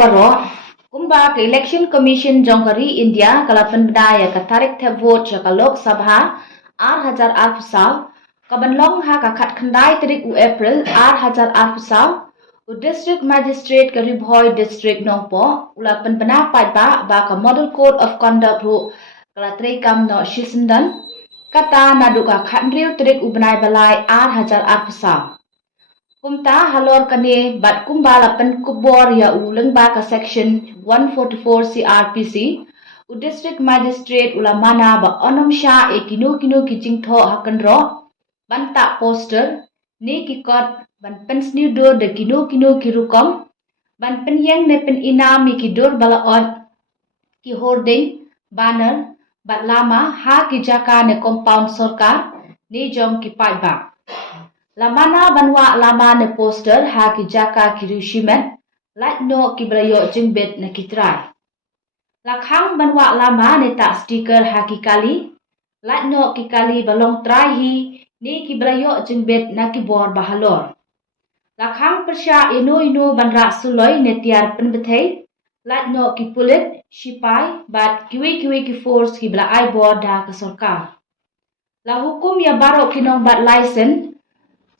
baro kumba ke election commission jongkari India kalapan bedaya ka tarik the vote ka Lok Sabha 8,000 pesau kabanlong ha ka khat khandai tarik April 8,000 pesau district magistrate ka Bhoi district nongpo ulapan bena Paitbah ba ka model code of conduct hu kala kam no shisendan kata naduka khandriu tarik ubnai balai 8,000 pesau Kumta halor kane bat kumbalapan KHUBOR ya uleng ba ka section 144 CRPC u district magistrate ulamana ba onom sha e kino kijing tho hakanro banta poster ni kikot ban pensni do de kino kirukom ban penyeng ne pen inam mi kidur bala on ki hoarding banner bat lama ha ki jaka ne compound sarkar ni jong ki Paitbah Lamana banwa lama ne poster ha ki jaka ki rushimet light no ki brayo Jingpynbna ki try. Lakhang banwa lama ne tak stiker ha ki kali light no ki kali balong try hi ni ki brayo Jingpynbna ki bor bahalor. Lakhang persya ino banra suloi ne tiar penbethei light no ki pulit sipai bat kiwi ki force ki bla ai bor da ka sarkar. La hukum ya baro kinong bat license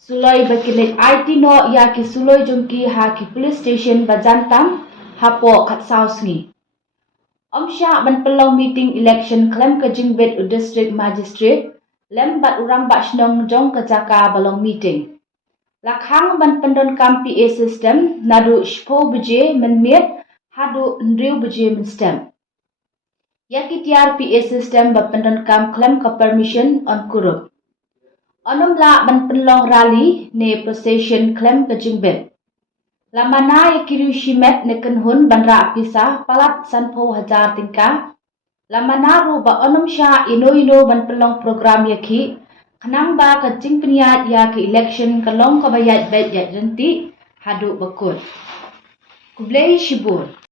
Suloi bakilik IT no ya ki suloi jongki ha ki police station bajantam hapo khatsau sngi. Omsya ban pelong meeting election claim ke Jingpynbna district magistrate lem bat urang bat shnong jong ke jaka balong meeting. Lakhang ban Donkam PA system nadu shpo buje menmiet hadu ndriu buje menstem. Ya ki tiar PA system ba Donkam claim ke permission on kurup. Onom la ban penlong rally ne procession claim ke Jingpynbna. Lamana ye kiru shimet ne kenhun banra pisah palat sanpo hajar tingka. Lamana ru ba onom sha ino ban penlong program ye ki. Kenang ba ke Jingpynbna ya ke election ke long ke bayat bet yat renti hadu bakut. Kublai shibur.